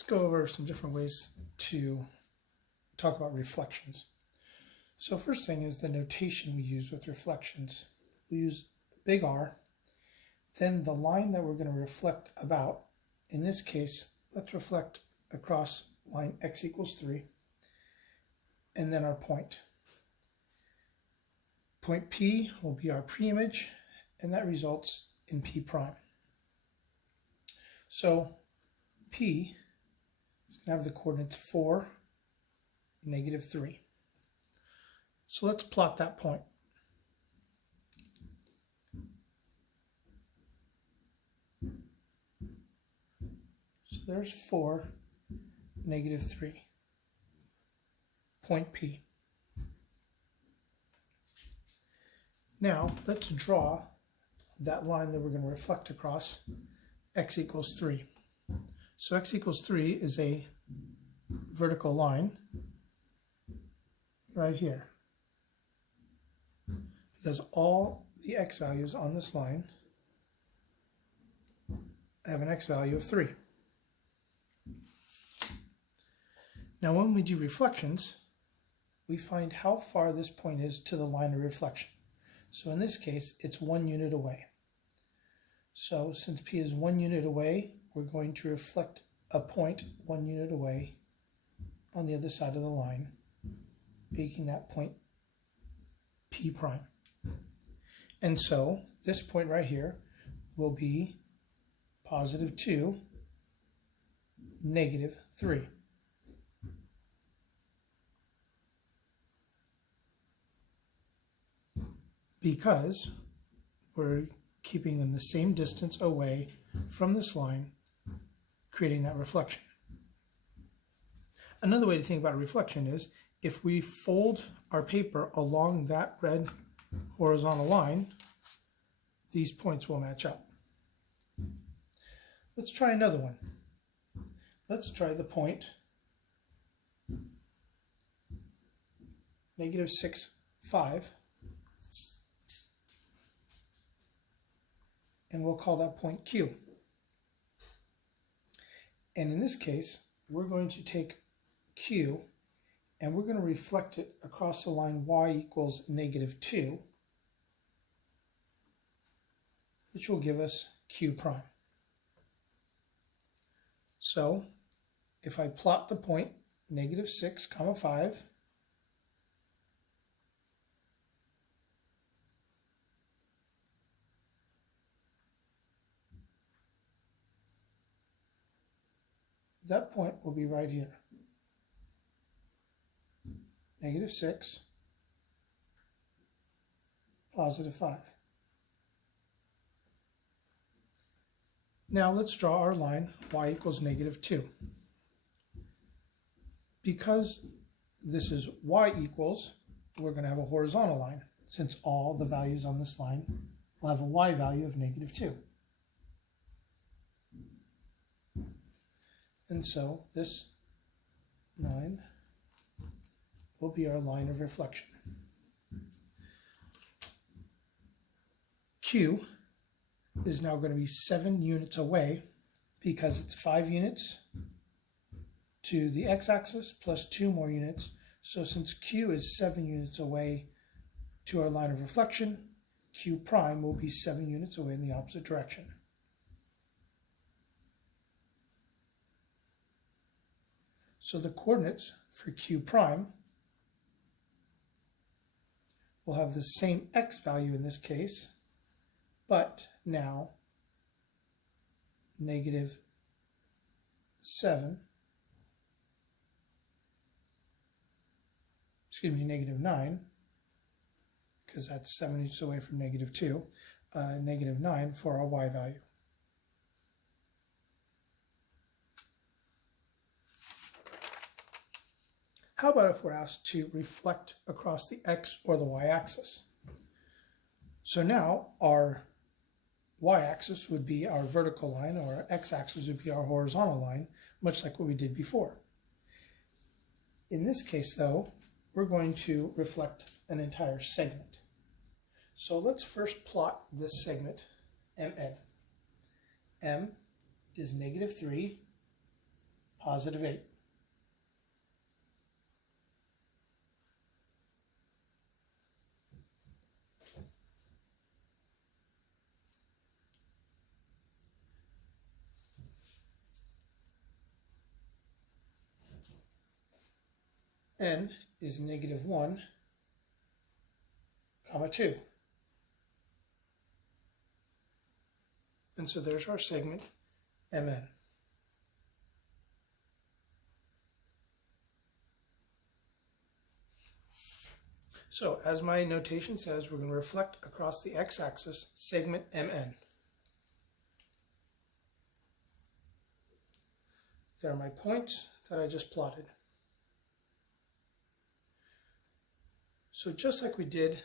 Let's go over some different ways to talk about reflections. So first thing is the notation we use with reflections. We use big R, then the line that we're going to reflect about. In this case, let's reflect across line x equals 3, and then our point. Point P will be our pre-image, and that results in P prime. So P is going to have the coordinates 4, -3. So let's plot that point. So there's 4, -3. Point P. Now let's draw that line that we're going to reflect across, x equals 3. So x equals 3 is a vertical line right here, because all the x values on this line have an x value of 3. Now when we do reflections, we find how far this point is to the line of reflection. So in this case, it's 1 unit away. So since P is 1 unit away, we're going to reflect a point 1 unit away on the other side of the line, making that point P prime. And so this point right here will be +2, -3. Because we're keeping them the same distance away from this line, creating that reflection. Another way to think about a reflection is if we fold our paper along that red horizontal line, these points will match up. Let's try another one. Let's try the point -6, 5. And we'll call that point Q. And in this case, we're going to take Q and we're going to reflect it across the line y equals -2, which will give us Q prime. So if I plot the point -6, 5, that point will be right here. -6, +5. Now let's draw our line y equals -2. Because this is y equals, we're going to have a horizontal line, since all the values on this line will have a y value of -2. And so this line will be our line of reflection. Q is now going to be 7 units away because it's 5 units to the x-axis plus 2 more units. So since Q is 7 units away to our line of reflection, Q prime will be 7 units away in the opposite direction. So the coordinates for Q prime will have the same x value in this case, but now -7, -9, because that's 7 units away from -2, -9 for our y value. How about if we're asked to reflect across the x or the y-axis? So now our y-axis would be our vertical line, or our x-axis would be our horizontal line, much like what we did before. In this case, though, we're going to reflect an entire segment. So let's first plot this segment, MN. M is -3, positive 8. N is negative 1, comma 2. And so there's our segment MN. So as my notation says, we're going to reflect across the x-axis segment MN. There are my points that I just plotted. So just like we did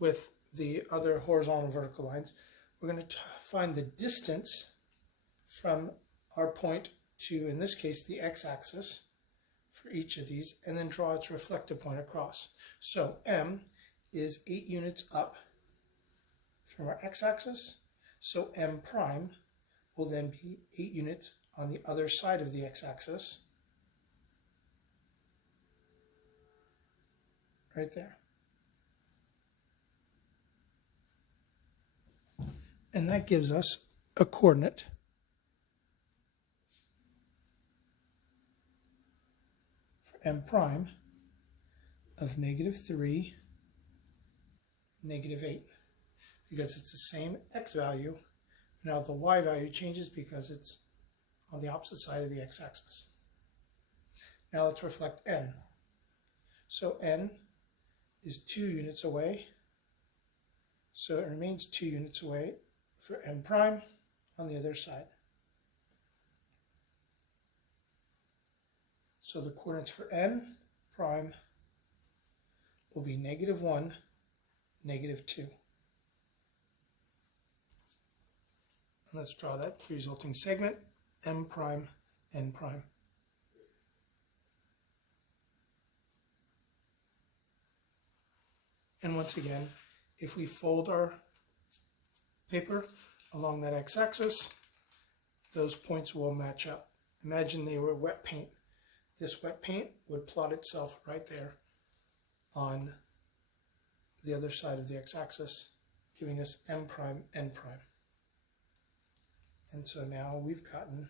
with the other horizontal and vertical lines, we're going to find the distance from our point to, in this case, the x-axis for each of these, and then draw its reflective point across. So M is 8 units up from our x-axis, so M prime will then be 8 units on the other side of the x-axis, right there. And that gives us a coordinate for M prime of negative 3, negative 8, because it's the same x value. Now the y value changes because it's on the opposite side of the x-axis. Now let's reflect N. So N is 2 units away, so it remains 2 units away for M prime on the other side. So the coordinates for N prime will be negative 1, negative 2. And let's draw that resulting segment, M prime, N prime. And once again, if we fold our paper along that x-axis, those points will match up. Imagine they were wet paint. This wet paint would plot itself right there on the other side of the x-axis, giving us M prime, N prime. And so now we've gotten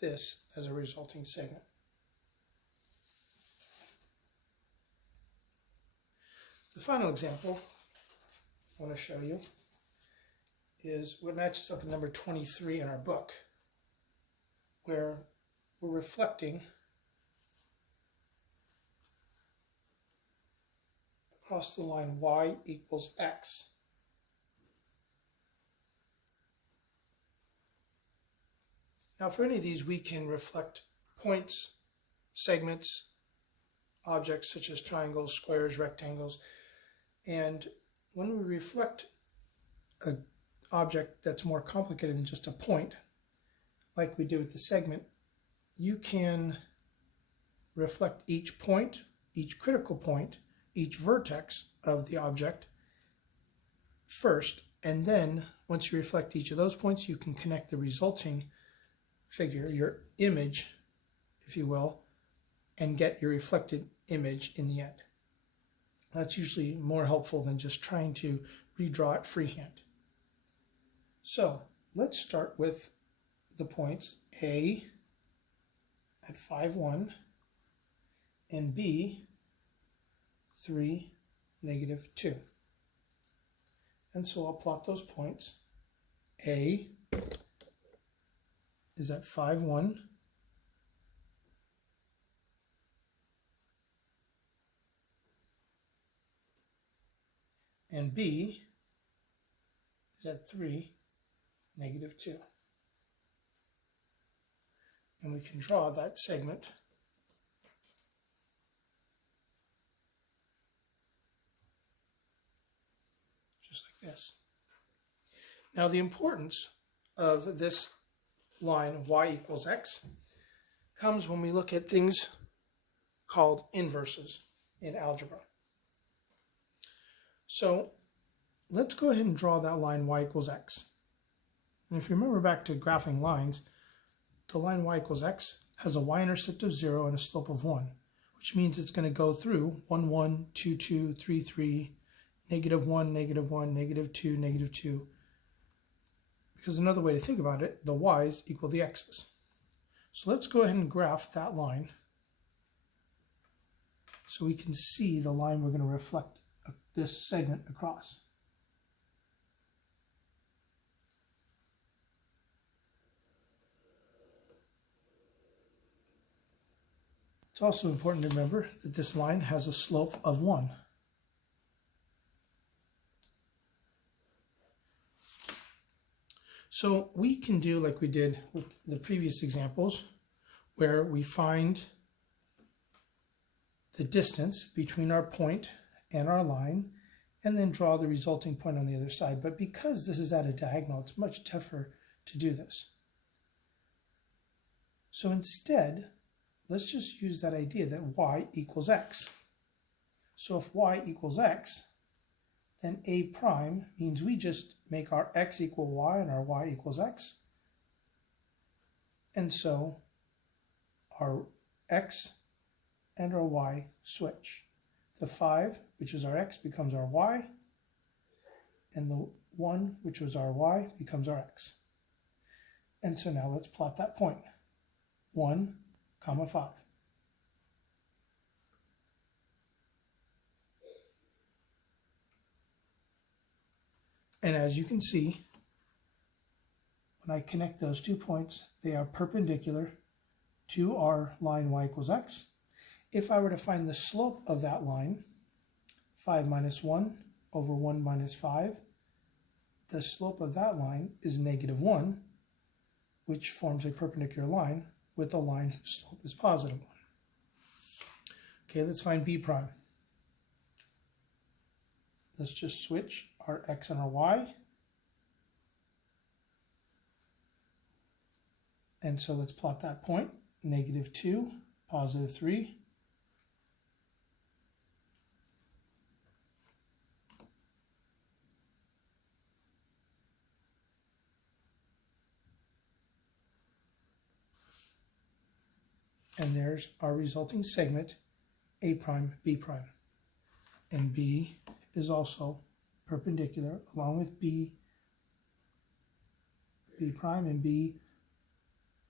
this as a resulting segment. The final example I want to show you is what matches up with number 23 in our book, where we're reflecting across the line y equals x. Now for any of these, we can reflect points, segments, objects such as triangles, squares, rectangles. And when we reflect an object that's more complicated than just a point, like we did with the segment, you can reflect each point, each critical point, each vertex of the object first, and then once you reflect each of those points, you can connect the resulting figure, your image, if you will, and get your reflected image in the end. That's usually more helpful than just trying to redraw it freehand. So let's start with the points A at 5, 1 and B 3, negative 2. And so I'll plot those points. A is at 5, 1. And B is at 3, negative 2. And we can draw that segment just like this. Now the importance of this line y equals x comes when we look at things called inverses in algebra. So let's go ahead and draw that line y equals x. And if you remember back to graphing lines, the line y equals x has a y-intercept of 0 and a slope of 1, which means it's going to go through 1, 1, 2, 2, 3, 3, negative 1, negative 1, negative 2, negative 2. Because another way to think about it, the y's equal the x's. So let's go ahead and graph that line so we can see the line we're going to reflect this segment across. It's also important to remember that this line has a slope of 1. So we can do like we did with the previous examples, where we find the distance between our point and our line, and then draw the resulting point on the other side. But because this is at a diagonal, it's much tougher to do this. So instead, let's just use that idea that y equals x. So if y equals x, then a prime means we just make our x equal y and our y equals x. And so our x and our y switch. The 5, which is our x, becomes our y, and the 1, which was our y, becomes our x. And so now let's plot that point. 1, 5. And as you can see, when I connect those 2 points, they are perpendicular to our line y equals x. If I were to find the slope of that line, 5 minus 1 over 1 minus 5, the slope of that line is negative 1, which forms a perpendicular line with a line whose slope is positive 1. Okay, let's find b prime. Let's just switch our x and our y. And so let's plot that point, negative 2, positive 3. And there's our resulting segment, A prime, B prime. And B is also perpendicular, along with B prime and B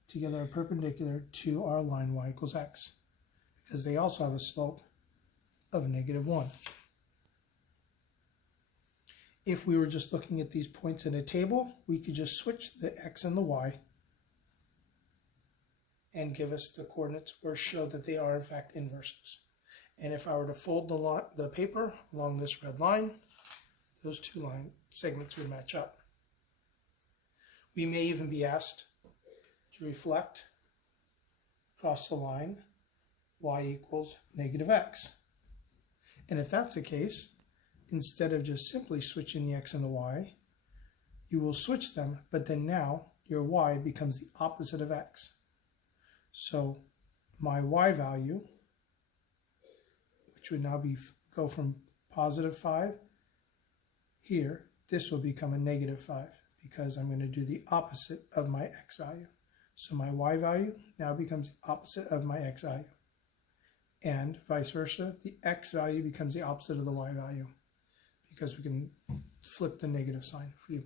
together are perpendicular to our line y equals x, because they also have a slope of negative 1. If we were just looking at these points in a table, we could just switch the x and the y and give us the coordinates or show that they are in fact inverses. And if I were to fold the paper along this red line, those 2 line segments would match up. We may even be asked to reflect across the line y equals negative x. And if that's the case, instead of just simply switching the x and the y, you will switch them, but then now your y becomes the opposite of x. So my y value, which would now go from positive 5 here, this will become a negative 5 because I'm going to do the opposite of my x value. So my y value now becomes the opposite of my x value. And vice versa, the x value becomes the opposite of the y value because we can flip the negative sign for you.